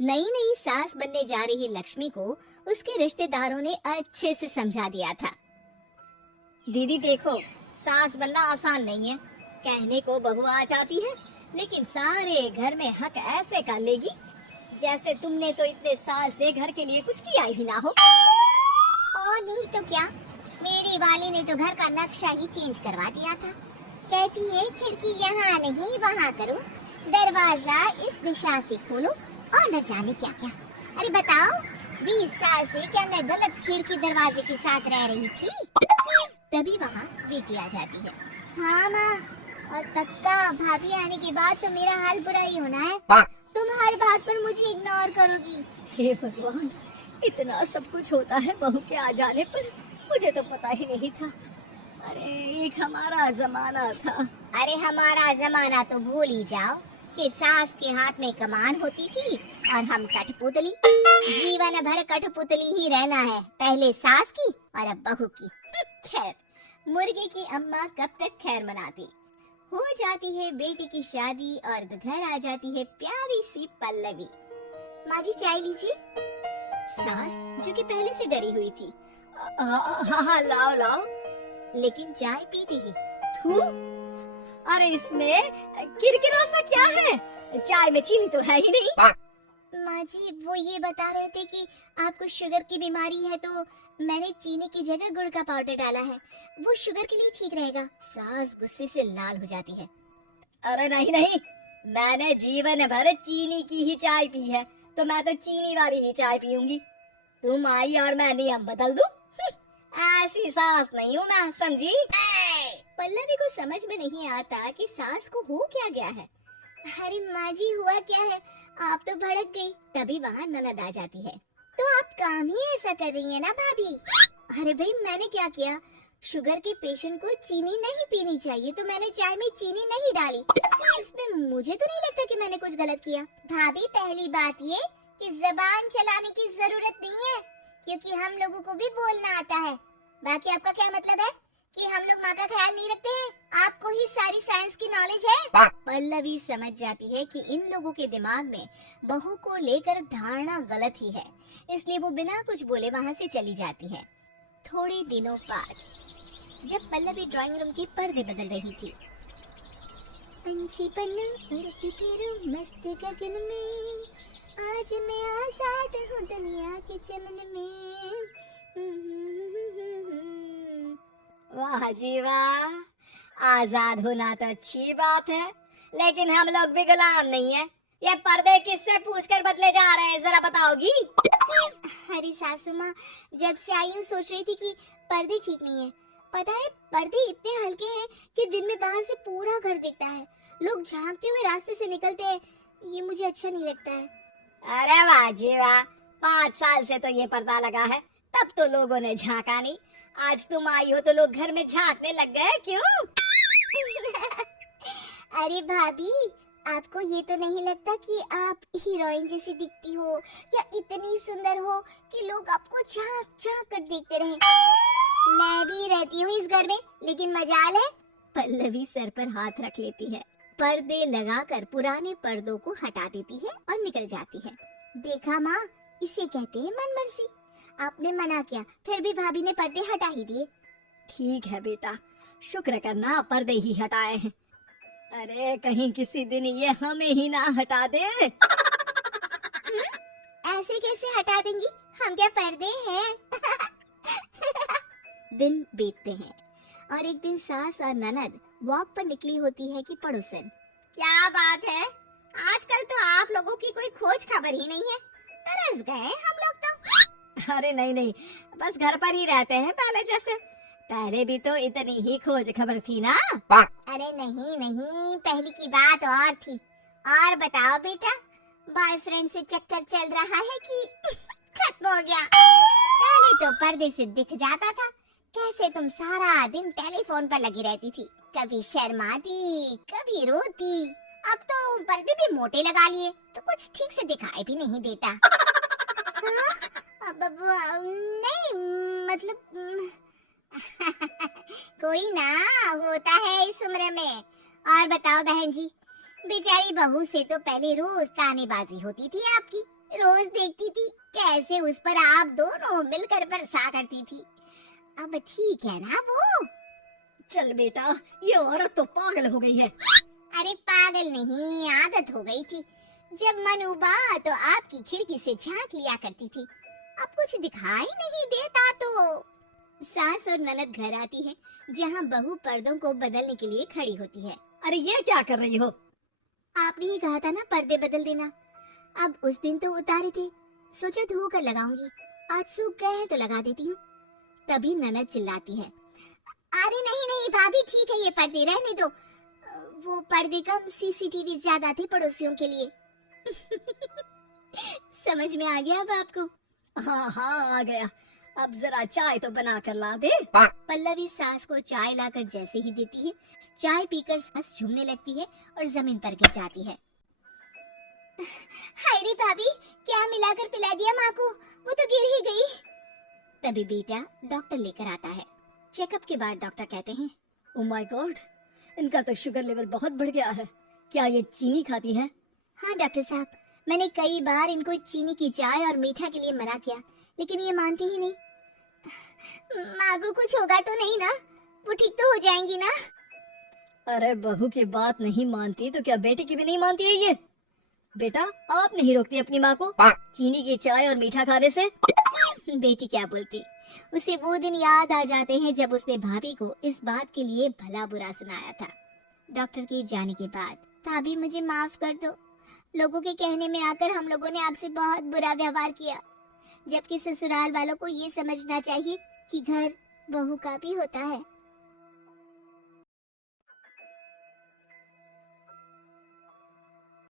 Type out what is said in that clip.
नई नई सास बनने जा रही लक्ष्मी को उसके रिश्तेदारों ने अच्छे से समझा दिया था। दीदी देखो, सास बनना आसान नहीं है। कहने को बहू आ जाती है, लेकिन सारे घर में हक ऐसे कर लेगी जैसे तुमने तो इतने साल से घर के लिए कुछ किया ही ना हो। और नहीं तो क्या, मेरी वाली ने तो घर का नक्शा ही चेंज करवा दिया था। कहती है खिड़की यहाँ नहीं वहाँ करो, दरवाजा इस दिशा से खोलो और न जाने क्या क्या। अरे बताओ, 20 साल से क्या मैं गलत खिड़की दरवाजे के साथ रह रही थी? तभी वहाँ बेटी आ जाती है। हाँ माँ, और पक्का भाभी आने के बाद तो मेरा हाल बुरा ही होना है। तुम हर बात पर मुझे इग्नोर करोगी। हे भगवान, इतना सब कुछ होता है बहू के आ जाने पर, मुझे तो पता ही नहीं था। अरे एक हमारा जमाना था। अरे हमारा जमाना तो भूल ही जाओ कि सास के हाथ में कमान होती थी और हम कठपुतली। जीवन भर कठपुतली ही रहना है, पहले सास की और अब बहू की। खैर, मुर्गे की अम्मा कब तक खैर मनाती। हो जाती है बेटी की शादी और घर आ जाती है प्यारी सी पल्लवी। माँ जी चाय लीजिए। सास जो कि पहले से डरी हुई थी, हाँ लाओ लाओ, लेकिन चाय पीती ही थू, अरे इसमें किरकिरा सा क्या है? चाय में चीनी तो है ही नहीं। माँ जी वो ये बता रहे थे कि आपको शुगर की बीमारी है, तो मैंने चीनी की जगह गुड़ का पाउडर डाला है, वो शुगर के लिए ठीक रहेगा। सास गुस्से से लाल हो जाती है। अरे नहीं नहीं, मैंने जीवन भर चीनी की ही चाय पी है, तो मैं तो चीनी वाली ही चाय पीऊंगी। तुम आई और मैं नियम बदल दूं? ऐसी सास नहीं हूँ मैं, समझी? पल्लवी को समझ में नहीं आता कि सास को हो क्या गया है। अरे माँ जी हुआ क्या है, आप तो भड़क गई। तभी वहाँ ननद आ जाती है। तो आप काम ही ऐसा कर रही है ना भाभी? अरे भाई मैंने क्या किया? शुगर के पेशेंट को चीनी नहीं पीनी चाहिए, तो मैंने चाय में चीनी नहीं डाली। इसमें मुझे तो नहीं लगता कि मैंने कुछ गलत किया। भाभी पहली बात ये कि जबान चलाने की जरूरत नहीं है, क्योंकि हम लोगों को भी बोलना आता है। बाकी आपका क्या मतलब है कि हम लोग माँ का ख्याल नहीं रखते हैं? आपको ही सारी साइंस की नॉलेज है। पल्लवी समझ जाती है कि इन लोगों के दिमाग में बहू को लेकर धारणा गलत ही है, इसलिए वो बिना कुछ बोले वहाँ से चली जाती है। थोड़े दिनों बाद जब पल्लवी ड्राइंग रूम के पर्दे बदल रही थी, पंछी पन्नू उड़ती फिरूं मस्त गगन में, आज मैं आजाद हूँ दुनिया के चमन में। वाह जी वाह, आजाद होना तो अच्छी बात है, लेकिन हम लोग भी गुलाम नहीं है। ये पर्दे किससे पूछकर बदले जा रहे हैं, जरा बताओगी? अरे सासू माँ, जब से आई हूँ सोच रही थी कि पर्दे ठीक नहीं है। पता है पर्दे इतने हल्के हैं कि दिन में बाहर से पूरा घर दिखता है, लोग झांकते हुए रास्ते से निकलते हैं, ये मुझे अच्छा नहीं लगता है। अरे वाह जी वाह, 5 साल से तो ये पर्दा लगा है, तब तो लोगों ने झांका नहीं। आज तुम आई हो तो लोग घर में झांकने लग गए, क्यों? अरे भाभी, आपको ये तो नहीं लगता कि आप हीरोइन जैसी दिखती हो या इतनी सुंदर हो कि लोग आपको झांक झांक कर देखते रहे? मैं भी रहती हूँ इस घर में, लेकिन मजाल है। पल्लवी सर पर हाथ रख लेती है, पर्दे लगाकर पुराने पर्दों को हटा देती है और निकल जाती है। देखा माँ, इसे कहते हैं मनमर्जी। आपने मना किया, फिर भी भाभी ने पर्दे हटा ही दिए। ठीक है बेटा, शुक्र करना पर्दे ही हटाए हैं। अरे कहीं किसी दिन ये हमें ही ना हटा दे। ऐसे कैसे हटा देंगी, हम क्या पर्दे हैं? दिन बीतते हैं और एक दिन सास और ननद वॉक पर निकली होती है कि पड़ोसन। क्या बात है, आजकल तो आप लोगों की कोई खोज खबर ही नहीं है, तरस गए हम लोग तो। अरे नहीं नहीं, बस घर पर ही रहते हैं पहले जैसे। पहले भी तो इतनी ही खोज खबर थी ना। अरे नहीं नहीं, पहले की बात और थी। और बताओ बेटा, बॉयफ्रेंड से चक्कर चल रहा है कि खत्म हो गया? पहले तो पर्दे से दिख जाता था कैसे तुम सारा दिन टेलीफोन पर लगी रहती थी, कभी शर्माती कभी रोती। अब तो पर्दे भी मोटे लगा लिए तो कुछ ठीक से दिखाई भी नहीं देता। हाँ? अब नहीं मतलब कोई ना, होता है इस उम्र में। और बताओ बहन जी, बेचारी बहू से तो पहले रोज तानेबाजी होती थी आपकी, रोज देखती थी कैसे उस पर आप दोनों मिलकर बरसा करती थी। अब ठीक है ना वो? चल बेटा, ये औरत तो पागल हो गई है। अरे पागल नहीं, आदत हो गई थी। जब मन उबा तो आपकी खिड़की से झांक लिया करती थी। अब कुछ दिखाई नहीं देता तो। सास और ननद घर आती है, जहाँ बहू पर्दों को बदलने के लिए खड़ी होती है। अरे ये क्या कर रही हो? आपने ही कहा था ना पर्दे बदल देना। अब उस दिन तो उतारे थे, सोचा धोकर लगाऊंगी, आज सूख गए हैं तो लगा देती हूँ। तभी ननद चिल्लाती है, अरे नहीं नहीं भाभी, ठीक है ये पर्दे रहने दो। वो पर्दे कम, सीसीटीवी ज्यादा थे पड़ोसियों के लिए। समझ में आ गया अब आपको? हाँ हाँ आ गया। अब जरा चाय तो बना कर ला दे। पल्लवी सास को चाय लाकर जैसे ही देती है, चाय पीकर सास झूमने लगती है और जमीन पर गिर जाती है। हाय रे भाभी, क्या मिलाकर पिला दिया माँ को, वो तो गिर ही गई। तभी बेटा डॉक्टर लेकर आता है। चेकअप के बाद डॉक्टर कहते हैं, ओ माय गॉड, इनका तो शुगर लेवल बहुत बढ़ गया है। क्या ये चीनी खाती है? हाँ डॉक्टर साहब, मैंने कई बार इनको चीनी की चाय और मीठा के लिए मना किया, लेकिन ये मानती ही नहीं। माँ को कुछ होगा तो नहीं ना? वो ठीक तो हो जाएंगी ना? अरे बहू की बात नहीं मानती तो क्या बेटी की भी नहीं मानती है ये? बेटा, आप नहीं रोकती अपनी माँ को चीनी की चाय और मीठा खाने से? बेटी क्या बोलती, उसे वो दिन याद आ जाते हैं जब उसने भाभी को इस बात के लिए भला बुरा सुनाया था। डॉक्टर के जाने के बाद, भाभी मुझे माफ कर दो, लोगों के कहने में आकर हम लोगों ने आपसे बहुत बुरा व्यवहार किया, जबकि ससुराल वालों को ये समझना चाहिए कि घर बहू का भी होता है।